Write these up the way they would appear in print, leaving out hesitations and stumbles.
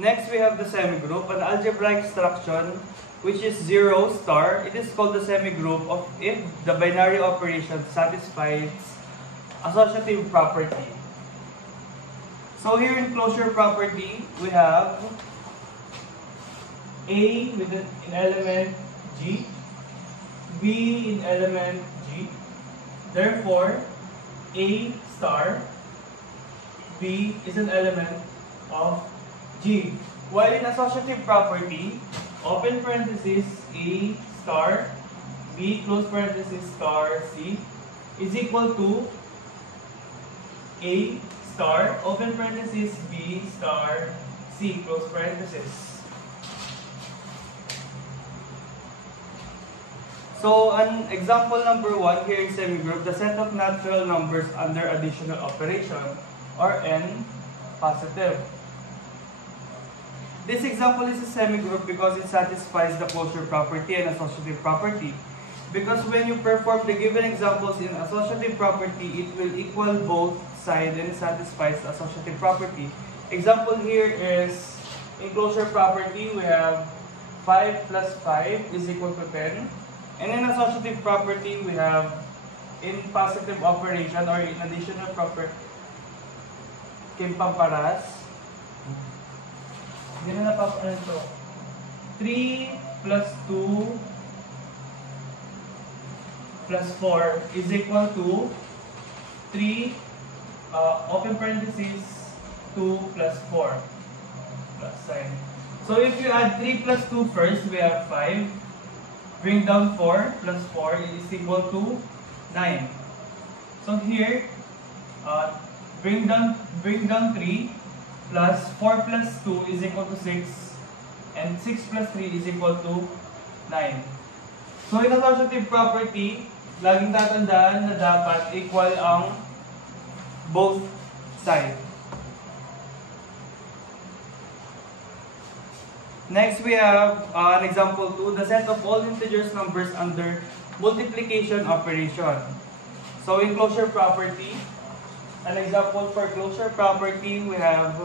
Next, we have the semigroup, an algebraic instruction which is 0 star. It is called the semigroup of if the binary operation satisfies associative property. So here in closure property, we have A with an element G, B in element G. Therefore, A star B is an element of G. While in associative property, open parenthesis A star B close parenthesis star C is equal to A star open parenthesis B star C close parenthesis. So, an example number 1 here in semigroup, the set of natural numbers under additional operation, or n positive. This example is a semigroup because it satisfies the closure property and associative property. Because when you perform the given examples in associative property, it will equal both sides and it satisfies the associative property. Example here is, in closure property, we have 5 plus 5 is equal to 10. And in associative property, we have in positive operation or in additional property, kimpamparas. Hindi na napaparan ito. 3 plus 2 plus 4 is equal to 3 open parenthesis 2 plus 4 plus sign. So if you add 3 plus 2 first, we have 5. Bring down 4 plus 4 is equal to 9. So here, bring down 3 plus 4 plus 2 is equal to 6, and 6 plus 3 is equal to 9. So in associative property, laging tatandaan na dapat equal ang both sides. Next, we have an example 2, the set of all integers numbers under multiplication operation. So in closure property, an example for closure property, we have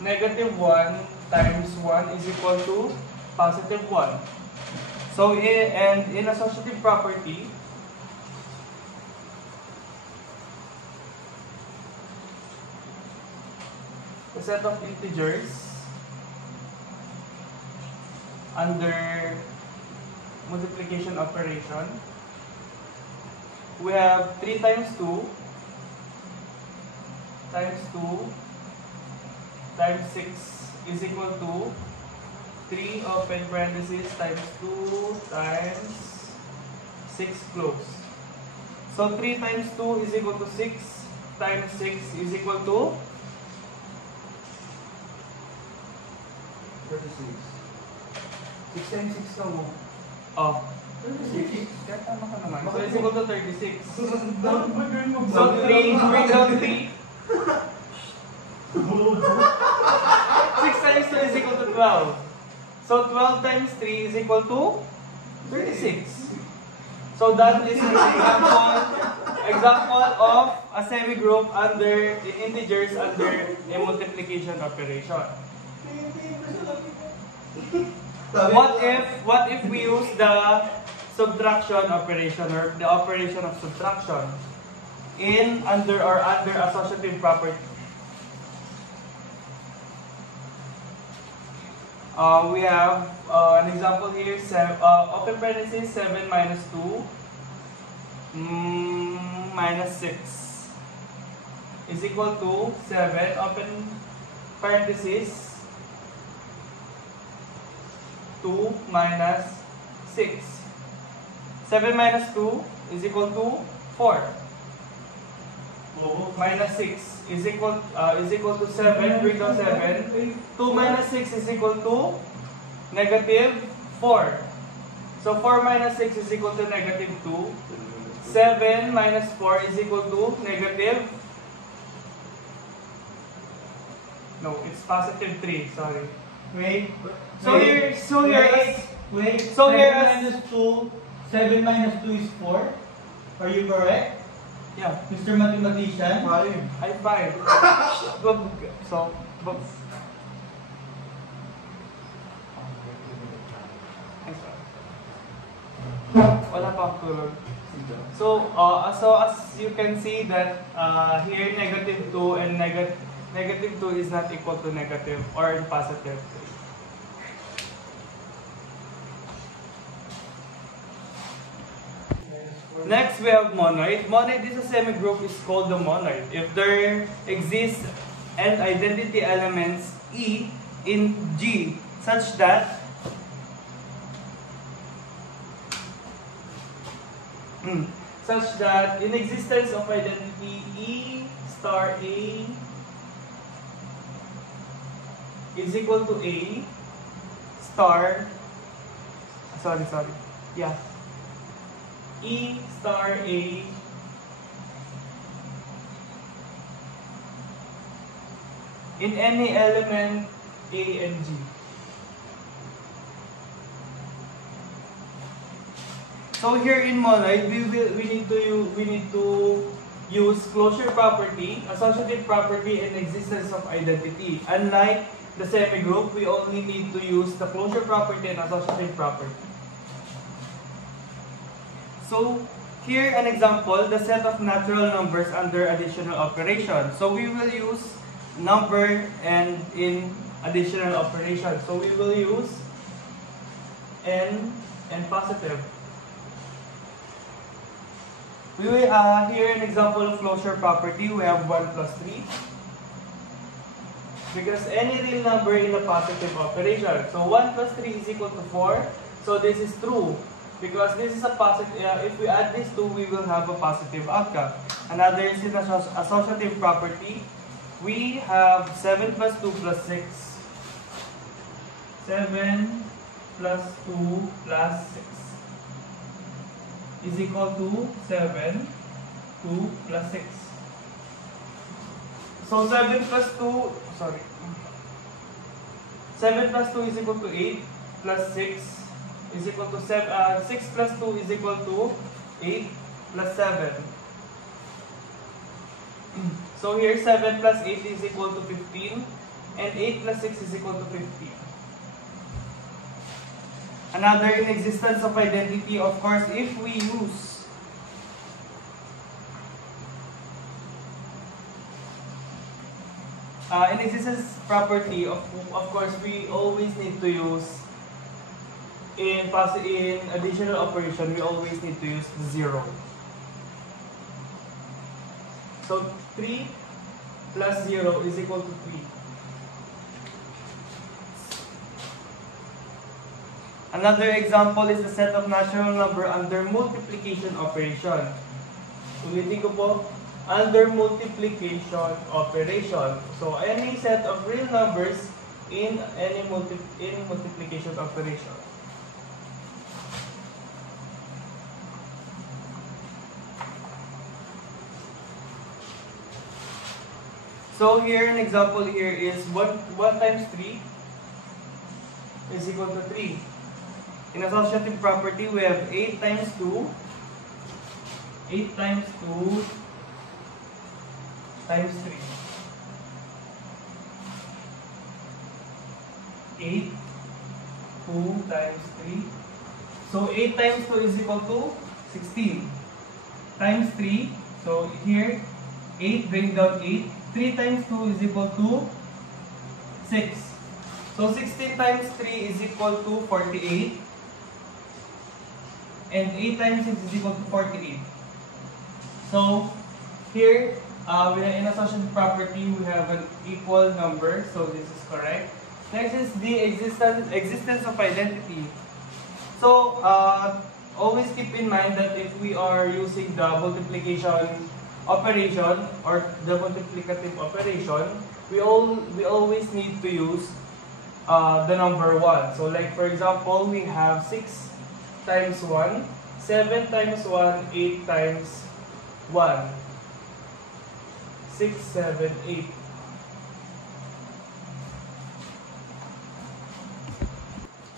negative 1 times 1 is equal to positive 1. So in associative property, the set of integers under multiplication operation, we have 3 times 2 times 2 times 6 is equal to 3 open parenthesis times 2 times 6 close. So 3 times 2 is equal to 6 times 6 is equal to 36. 6 times 6 ka mo. Oh. 36. Kaya tama ka naman. So it's equal to 36. So 3, bring down 3. 6 times 2 is equal to 12. So 12 times 3 is equal to 36. So that is an example of a semigroup under integers under a multiplication operation. What if we use the subtraction operation or the operation of subtraction under associative property? We have an example here, open parenthesis 7 minus 2 minus 6 is equal to 7 open parenthesis 2 minus 6. 7 minus 2 is equal to 4. Minus 6 is equal to 7. Bring down 7. 2 minus 6 is equal to negative 4. So 4 minus 6 is equal to negative 2. 7 minus 4 is equal to negative. No, it's positive 3. Sorry. Wait. So here minus 2, 7 minus 2 is 4. Are you correct? Yeah. Mr. Mathematician? I 5. So, Wala pa akong tulog. So as you can see that here negative 2 and negative 2 is not equal to negative or positive 3. Next, we have monoid. Monoid is a semigroup is called the monoid if there exists an identity elements E in G such that in existence of identity E star A is equal to A star E star A in any element A and G. So here in monoid, we need to use closure property, associative property, and existence of identity. Unlike the semigroup, we only need to use the closure property and associative property. So here an example, the set of natural numbers under additional operation. So we will use number and in additional operation. So we will use n and positive. We will here an example of closure property. We have 1 plus 3 because any real number in a positive operation. So 1 plus 3 is equal to 4. So this is true because this is a positive. If we add these two, we will have a positive outcome. Another is in associative property. We have 7 plus 2 plus 6. 7 plus 2 plus 6 is equal to 7, 2 plus 6. So 7 plus 2 is equal to 8 plus 6 is equal to 7. 6 plus 2 is equal to 8 plus 7. So here 7 plus 8 is equal to 15 and 8 plus 6 is equal to 15. Another in existence of identity, of course, if we use in existence property, of course, we always need to use in additional operation, we always need to use 0. So 3 plus 0 is equal to 3. Another example is the set of natural number under multiplication operation. Ulitin ko po, under multiplication operation. So any set of real numbers in any multiplication operation. So here an example here is 1 times 3 is equal to 3. In associative property, we have 8 times 2. 8 times 2 times 3. 8, 2 times 3. So 8 times 2 is equal to 16. Times 3. So here, 8, bring down 8. 3 times 2 is equal to 6. So 16 times 3 is equal to 48. And 8 times 6 is equal to 48. So here, in associative property, we have an equal number. So this is correct. Next is the existence of identity. So always keep in mind that if we are using the multiplication operation or the multiplicative operation, we always need to use the number 1. So like for example, we have 6 times 1, 7 times 1, 8 times 1. 6, 7, 8.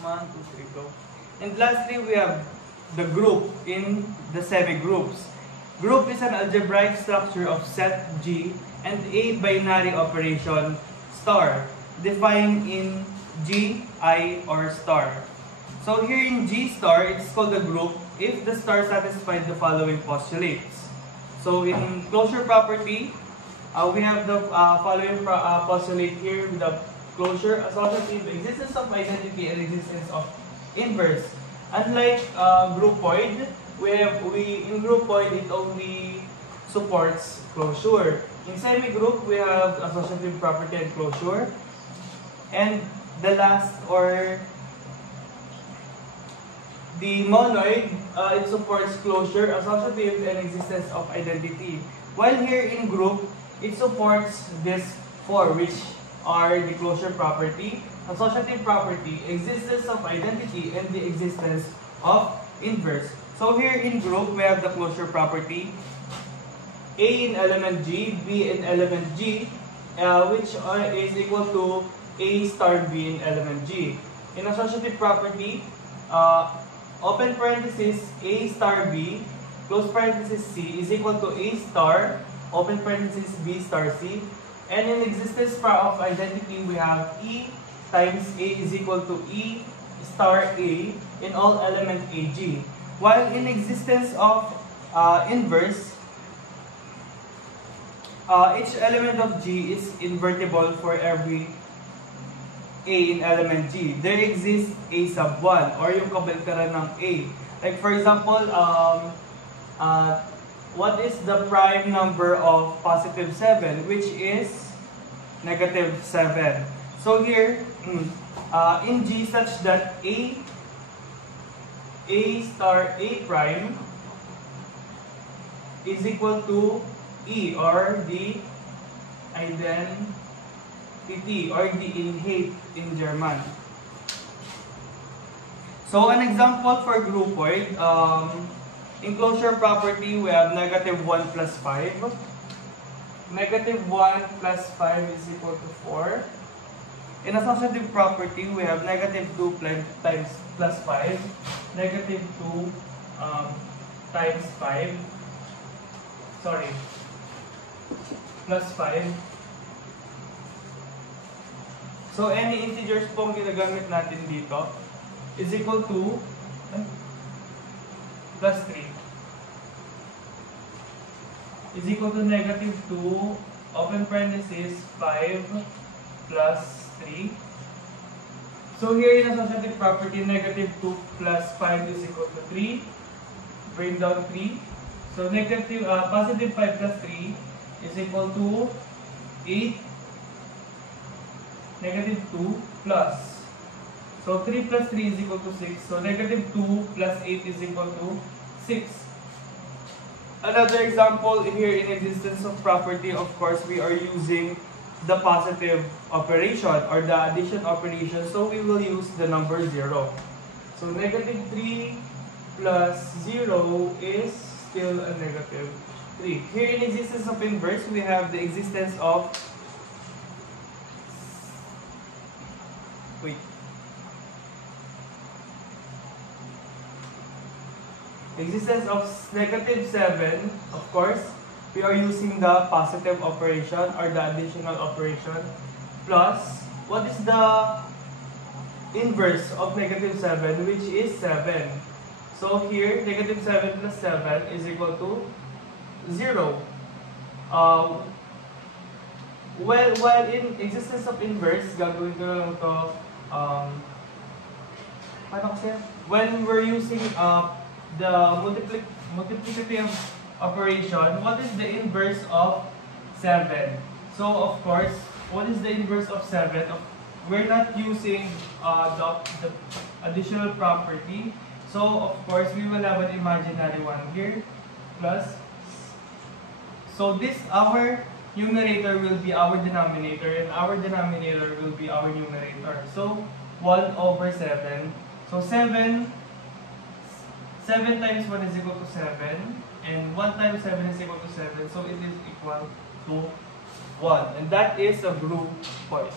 One, two, three, go. And lastly, we have the group in the semigroups. Group is an algebraic structure of set G and a binary operation star defined in G, I, or star. So here in G star, it's called a group if the star satisfies the following postulates. So in closure property, we have the following postulate here with the closure associative, existence of identity, and existence of inverse. Unlike groupoid, in groupoid it only supports closure. In semi-group, we have associative property and closure. And the last, or the monoid, it supports closure, associative, and existence of identity. While here in group, it supports these four, which are the closure property, associative property, existence of identity, and the existence of inverse. So here in group, we have the closure property, A in element G, B in element G, which is equal to A star B in element G. In associative property, open parenthesis A star B, close parenthesis C is equal to A star, open parenthesis B star C. And in existence of identity, we have E times A is equal to E star A in all element AG. While in existence of inverse, each element of G is invertible for every A in element G. There exists A sub 1 or yung kabalkaran ng A. Like for example, what is the prime number of positive 7, which is negative 7. So here, in G such that A star A prime is equal to E, or the identity, or the Einheit in German. So an example for groupoid, in closure property, we have negative 1 plus 5. Negative 1 plus 5 is equal to 4. In associative property, we have negative 2 times plus 5. Negative 2 times 5. Sorry. Plus 5. So any integers pong ginagamit natin dito is equal to plus 3 is equal to negative 2 open parenthesis 5 plus 3. So here in associative property, negative 2 plus 5 is equal to 3. Bring down 3. So negative positive 5 plus 3 is equal to 8. Negative 2 plus. So 3 plus 3 is equal to 6. So negative 2 plus 8 is equal to 6. Another example here in existence of property, of course, we are using the positive operation or the addition operation. So we will use the number 0. So negative 3 plus 0 is still a negative 3. Here in existence of inverse, we have the existence of existence of negative 7, of course, we are using the positive operation or the additional operation, plus, what is the inverse of negative 7, which is 7. So here, negative 7 plus 7 is equal to 0. While in existence of inverse, gagawin ko lang ito, when we're using the multiplicative operation, what is the inverse of 7? So of course, what is the inverse of 7? We're not using the additional property. So of course, we will have an imaginary one here, plus. So this, our numerator will be our denominator, and our denominator will be our numerator. So 1 over 7. So 7 times 1 is equal to 7, and 1 times 7 is equal to 7, so it is equal to 1. And that is a group point.